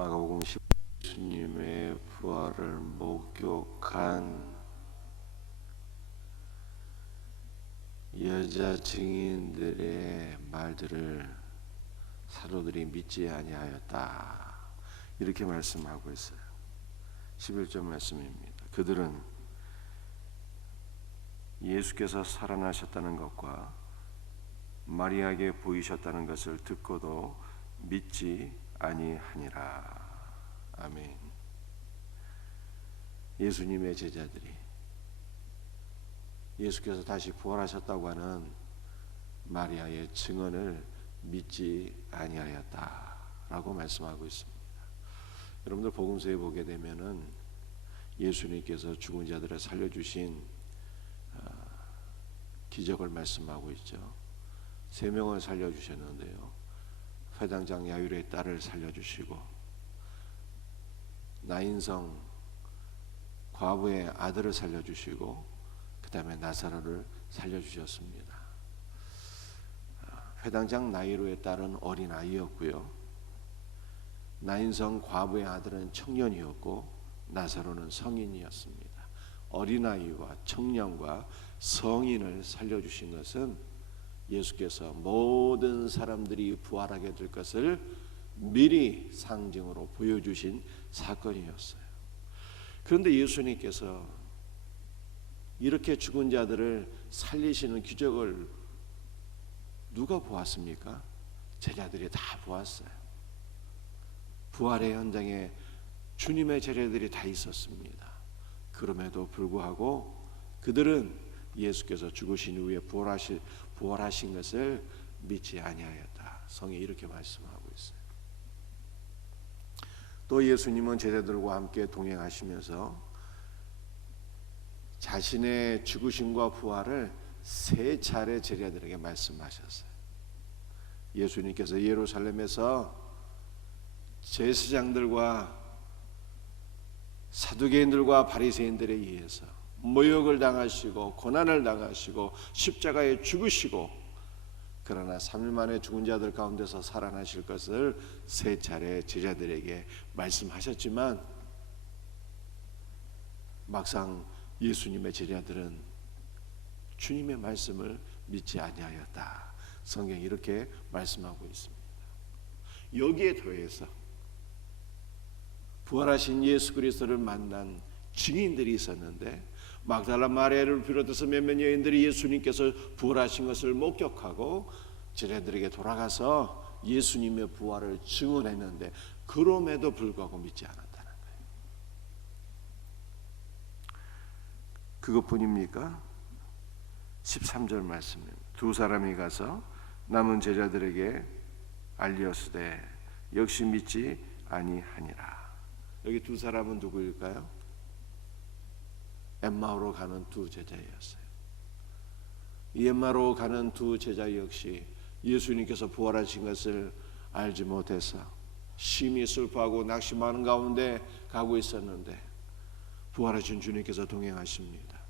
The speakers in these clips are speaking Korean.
마가복음 10주님의 부활을 목격한 여자 증인들의 말들을 사도들이 믿지 아니하였다, 이렇게 말씀하고 있어요. 11절 말씀입니다. 그들은 예수께서 살아나셨다는 것과 마리아에게 보이셨다는 것을 듣고도 믿지 아니하니라. 아멘. 예수님의 제자들이 예수께서 다시 부활하셨다고 하는 마리아의 증언을 믿지 아니하였다라고 말씀하고 있습니다. 여러분들 복음서에 보게 되면은 예수님께서 죽은 자들을 살려주신 기적을 말씀하고 있죠. 3명을 살려주셨는데요, 회당장 야이로의 딸을 살려주시고, 나인성 과부의 아들을 살려주시고, 그 다음에 나사로를 살려주셨습니다. 회당장 나이로의 딸은 어린아이였고요, 나인성 과부의 아들은 청년이었고, 나사로는 성인이었습니다. 어린아이와 청년과 성인을 살려주신 것은 예수께서 모든 사람들이 부활하게 될 것을 미리 상징으로 보여주신 사건이었어요. 그런데 예수님께서 이렇게 죽은 자들을 살리시는 기적을 누가 보았습니까? 제자들이 다 보았어요. 부활의 현장에 주님의 제자들이 다 있었습니다. 그럼에도 불구하고 그들은 예수께서 죽으신 후에 부활하신 것을 믿지 아니하였다. 성이 이렇게 말씀하고 있어요. 또 예수님은 제자들과 함께 동행하시면서 자신의 죽으심과 부활을 3차례 제자들에게 말씀하셨어요. 예수님께서 예루살렘에서 제사장들과 사두개인들과 바리새인들에 의해서 모욕을 당하시고 고난을 당하시고 십자가에 죽으시고, 그러나 3일 만에 죽은 자들 가운데서 살아나실 것을 3차례 제자들에게 말씀하셨지만, 막상 예수님의 제자들은 주님의 말씀을 믿지 아니하였다. 성경이 이렇게 말씀하고 있습니다. 여기에 더해서 부활하신 예수 그리스도를 만난 증인들이 있었는데, 막달라 마리아를 비롯해서 몇몇 여인들이 예수님께서 부활하신 것을 목격하고 제자들에게 돌아가서 예수님의 부활을 증언했는데, 그럼에도 불구하고 믿지 않았다는 거예요. 그것뿐입니까? 13절 말씀입니다. 2 사람이 가서 남은 제자들에게 알리었으되 역시 믿지 아니하니라. 여기 2 사람은 누구일까요? 엠마오로 가는 2 제자였어요. 이 엠마오로 가는 2 제자 역시 예수님께서 부활하신 것을 알지 못해서 심히 슬퍼하고 낙심하는 가운데 가고 있었는데, 부활하신 주님께서 동행하십니다.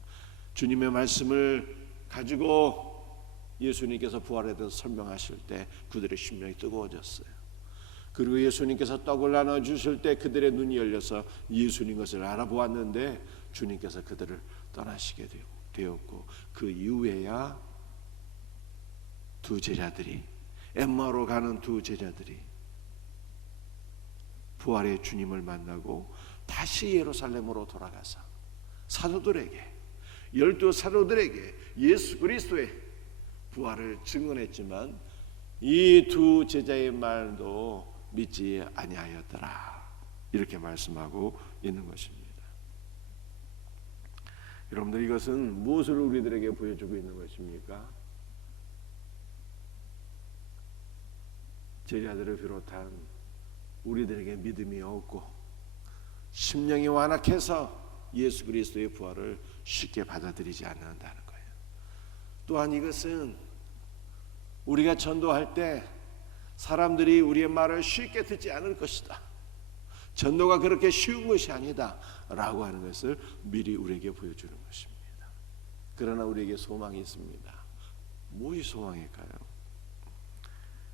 주님의 말씀을 가지고 예수님께서 부활에 대해서 설명하실 때 그들의 심령이 뜨거워졌어요. 그리고 예수님께서 떡을 나눠주실 때 그들의 눈이 열려서 예수님 것을 알아보았는데, 주님께서 그들을 떠나시게 되었고, 그 이후에야 2 제자들이, 엠마오로 가는 2 제자들이 부활의 주님을 만나고 다시 예루살렘으로 돌아가서 사도들에게, 12 사도들에게 예수 그리스도의 부활을 증언했지만, 이 2 제자의 말도 믿지 아니하였더라, 이렇게 말씀하고 있는 것입니다. 여러분들, 이것은 무엇을 우리들에게 보여주고 있는 것입니까? 제자들을 비롯한 우리들에게 믿음이 없고 심령이 완악해서 예수 그리스도의 부활을 쉽게 받아들이지 않는다는 거예요. 또한 이것은 우리가 전도할 때 사람들이 우리의 말을 쉽게 듣지 않을 것이다, 전도가 그렇게 쉬운 것이 아니다 라고 하는 것을 미리 우리에게 보여주는 것입니다. 그러나 우리에게 소망이 있습니다. 무엇이 소망일까요?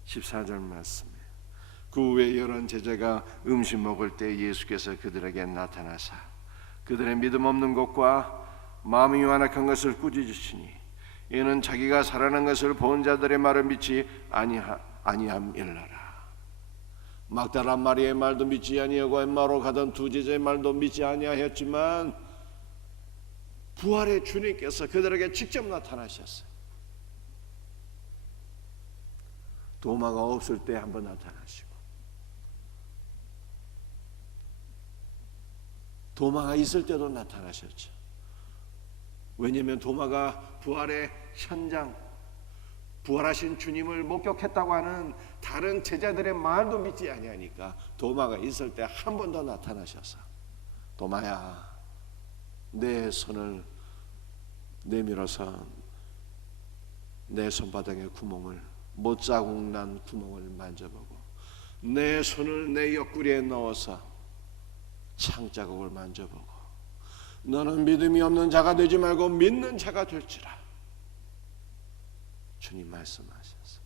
14절 말씀에 그 후에 여러 제자가 음식 먹을 때 예수께서 그들에게 나타나사 그들의 믿음 없는 것과 마음이 완악한 것을 꾸짖으시니 이는 자기가 살아난 것을 본 자들의 말을 믿지 아니함일러라. 막달라 마리아의 말도 믿지 아니하고 엠마오로 가던 두 제자의 말도 믿지 아니하였지만 부활의 주님께서 그들에게 직접 나타나셨어요. 도마가 없을 때 한번 나타나시고 도마가 있을 때도 나타나셨죠. 왜냐하면 도마가 부활의 현장, 부활하신 주님을 목격했다고 하는 다른 제자들의 말도 믿지 아니하니까 도마가 있을 때 한 번 더 나타나셔서 도마야, 내 손을 내밀어서 내 손바닥의 구멍을, 못자국 난 구멍을 만져보고 내 손을 내 옆구리에 넣어서 창자국을 만져보고 너는 믿음이 없는 자가 되지 말고 믿는 자가 될지라. 주님 말씀하셨어.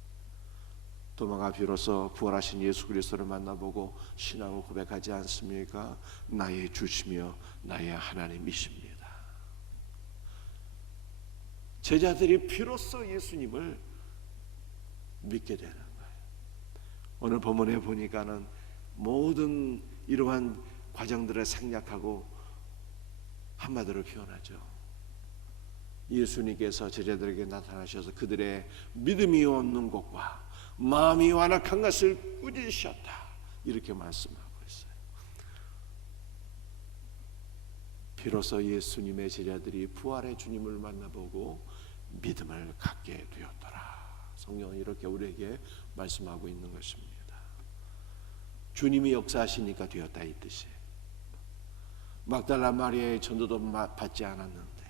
도마가 비로소 부활하신 예수 그리스도를 만나보고 신앙을 고백하지 않습니까? 나의 주시며 나의 하나님이십니다. 제자들이 비로소 예수님을 믿게 되는 거예요. 오늘 본문에 보니까는 모든 이러한 과정들을 생략하고 한마디로 표현하죠. 예수님께서 제자들에게 나타나셔서 그들의 믿음이 없는 것과 마음이 완악한 것을 꾸짖으셨다, 이렇게 말씀하고 있어요. 비로소 예수님의 제자들이 부활의 주님을 만나보고 믿음을 갖게 되었더라. 성경은 이렇게 우리에게 말씀하고 있는 것입니다. 주님이 역사하시니까 되었다, 이 뜻이에요. 막달라 마리아의 전도도 받지 않았는데,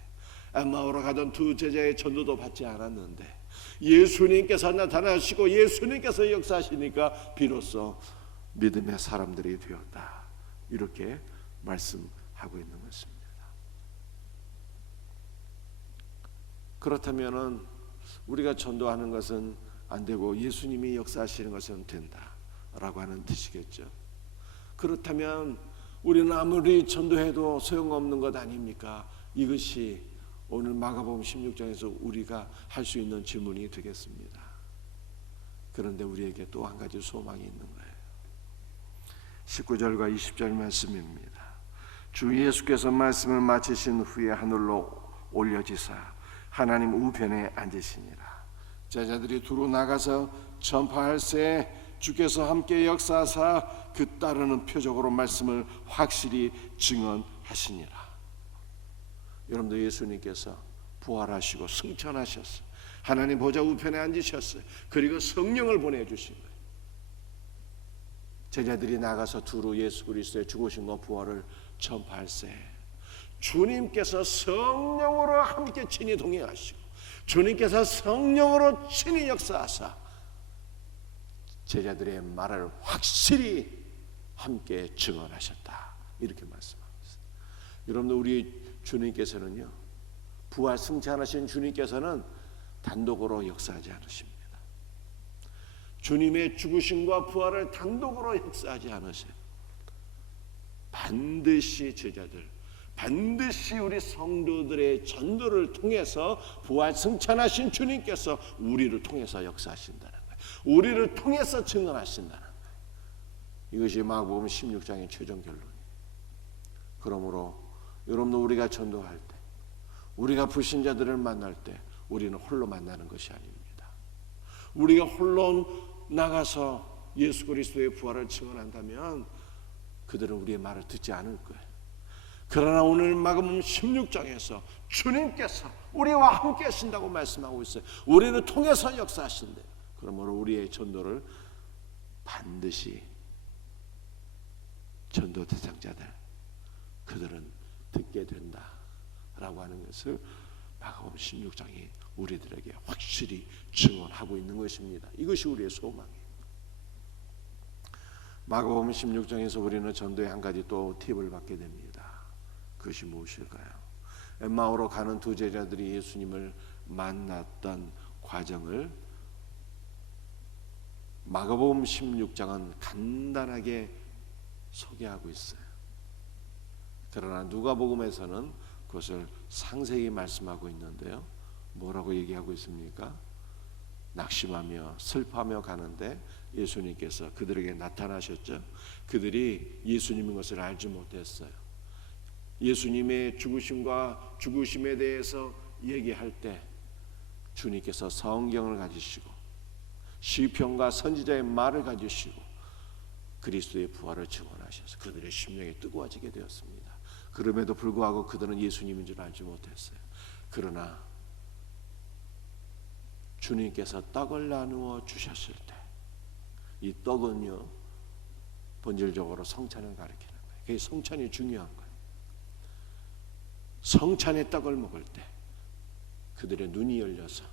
엠마오로 가던 두 제자의 전도도 받지 않았는데 예수님께서 나타나시고 예수님께서 역사하시니까 비로소 믿음의 사람들이 되었다, 이렇게 말씀하고 있는 것입니다. 그렇다면은 우리가 전도하는 것은 안 되고 예수님이 역사하시는 것은 된다라고 하는 뜻이겠죠. 그렇다면 우리는 아무리 전도해도 소용없는 것 아닙니까? 이것이 오늘 마가복음 16장에서 우리가 할 수 있는 질문이 되겠습니다. 그런데 우리에게 또 한 가지 소망이 있는 거예요. 19절과 20절 말씀입니다. 주 예수께서 말씀을 마치신 후에 하늘로 올려지사 하나님 우편에 앉으시니라. 제자들이 두루 나가서 전파할새 주께서 함께 역사하사 그 따르는 표적으로 말씀을 확실히 증언하시니라. 여러분들, 예수님께서 부활하시고 승천하셨어요. 하나님 보좌 우편에 앉으셨어요. 그리고 성령을 보내주신 거예요. 제자들이 나가서 두루 예수 그리스도의 죽으심과 부활을 전파할세 주님께서 성령으로 함께 친히 동행하시고 주님께서 성령으로 친히 역사하사 제자들의 말을 확실히 함께 증언하셨다, 이렇게 말씀하고 있습니다. 여러분들, 우리 주님께서는요, 부활 승천하신 주님께서는 단독으로 역사하지 않으십니다. 주님의 죽으심과 부활을 단독으로 역사하지 않으세요. 반드시 제자들, 반드시 우리 성도들의 전도를 통해서 부활 승천하신 주님께서 우리를 통해서 역사하신다는 거예요. 우리를 통해서 증언하신다는 거예요. 이것이 마가복음 16장의 최종 결론이에요. 그러므로 여러분들, 우리가 전도할 때, 우리가 불신자들을 만날 때 우리는 홀로 만나는 것이 아닙니다. 우리가 홀로 나가서 예수 그리스도의 부활을 증언한다면 그들은 우리의 말을 듣지 않을 거예요. 그러나 오늘 마가복음 16장에서 주님께서 우리와 함께 하신다고 말씀하고 있어요. 우리를 통해서 역사하신대요. 그러므로 우리의 전도를 반드시 전도 대상자들, 그들은 듣게 된다라고 하는 것을 마가복음 16장이 우리들에게 확실히 증언하고 있는 것입니다. 이것이 우리의 소망이에요. 마가복음 16장에서 우리는 전도의 한 가지 또 팁을 받게 됩니다. 그것이 무엇일까요? 엠마오로 가는 두 제자들이 예수님을 만났던 과정을 마가복음 16장은 간단하게 소개하고 있어요. 그러나 누가복음에서는 그것을 상세히 말씀하고 있는데요. 뭐라고 얘기하고 있습니까? 낙심하며 슬퍼하며 가는데 예수님께서 그들에게 나타나셨죠. 그들이 예수님인 것을 알지 못했어요. 예수님의 죽으심과 죽으심에 대해서 얘기할 때 주님께서 성경을 가지시고 시편과 선지자의 말을 가지시고 그리스도의 부활을 증언하셔서 그들의 심령이 뜨거워지게 되었습니다. 그럼에도 불구하고 그들은 예수님인 줄 알지 못했어요. 그러나 주님께서 떡을 나누어 주셨을 때 이 떡은요 본질적으로 성찬을 가리키는 거예요. 그게 성찬이 중요한 거예요. 성찬의 떡을 먹을 때 그들의 눈이 열려서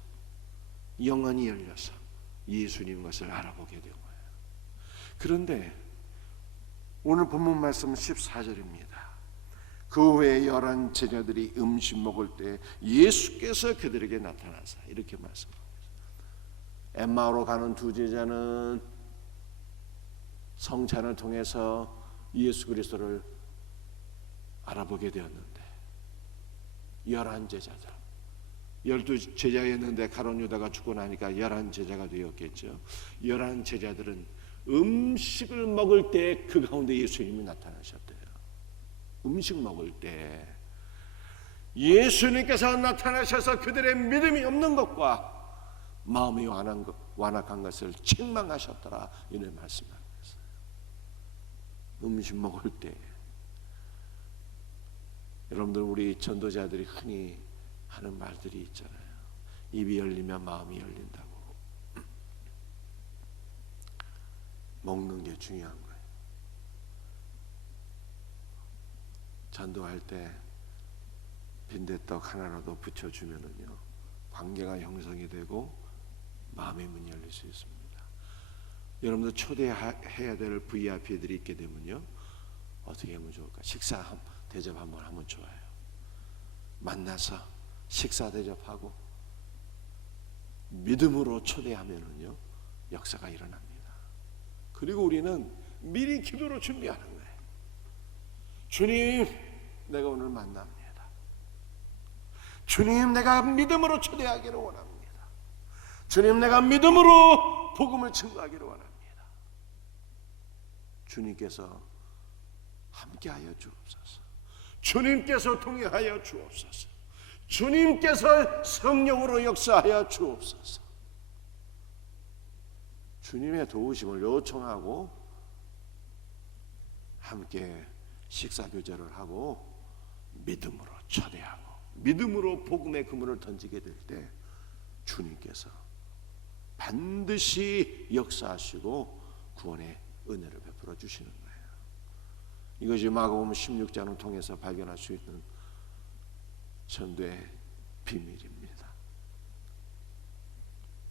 영안이 열려서 예수님 것을 알아보게 된 거예요. 그런데 오늘 본문 말씀 14절입니다. 그 후에 11 제자들이 음식 먹을 때 예수께서 그들에게 나타나사 이렇게 말씀합니다. 엠마오로 가는 두 제자는 성찬을 통해서 예수 그리스도를 알아보게 되었는데 11 제자들 12 제자였는데 가룟 유다가 죽고 나니까 11 제자가 되었겠죠. 11 제자들은 음식을 먹을 때 그 가운데 예수님이 나타나셨대요. 음식 먹을 때 예수님께서 나타나셔서 그들의 믿음이 없는 것과 마음이 완악한 것을 책망하셨더라 이런 말씀을 했어요. 음식 먹을 때 여러분들 우리 전도자들이 흔히 하는 말들이 있잖아요. 입이 열리면 마음이 열린다고. 먹는 게 중요한 거예요. 전도할 때 빈대떡 하나라도 붙여주면은요 관계가 형성이 되고 마음의 문이 열릴 수 있습니다. 여러분들 초대해야 될 VIP들이 있게 되면요 어떻게 하면 좋을까? 식사 대접 한번 하면 좋아요. 만나서 식사 대접하고 믿음으로 초대하면은요 역사가 일어납니다. 그리고 우리는 미리 기도로 준비하는 거예요. 주님, 내가 오늘 만납니다. 주님, 내가 믿음으로 초대하기를 원합니다. 주님, 내가 믿음으로 복음을 증거하기를 원합니다. 주님께서 함께하여 주옵소서. 주님께서 동행하여 주옵소서. 주님께서 성령으로 역사하여 주옵소서. 주님의 도우심을 요청하고 함께 식사 교제를 하고 믿음으로 초대하고 믿음으로 복음의 그물을 던지게 될 때 주님께서 반드시 역사하시고 구원의 은혜를 베풀어 주시는 거예요. 이것이 마가복음 16장을 통해서 발견할 수 있는 전도의 비밀입니다.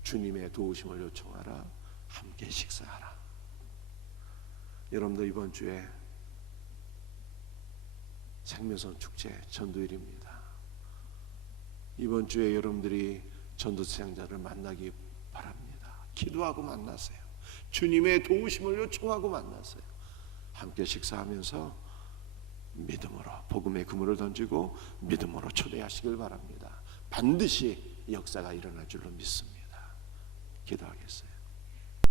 주님의 도우심을 요청하라. 함께 식사하라. 여러분들 이번 주에 생명선 축제 전도일입니다. 이번 주에 여러분들이 전도 사역자를 만나기 바랍니다. 기도하고 만나세요. 주님의 도우심을 요청하고 만나세요. 함께 식사하면서 믿음으로 복음의 그물을 던지고 믿음으로 초대하시길 바랍니다. 반드시 역사가 일어날 줄로 믿습니다. 기도하겠어요.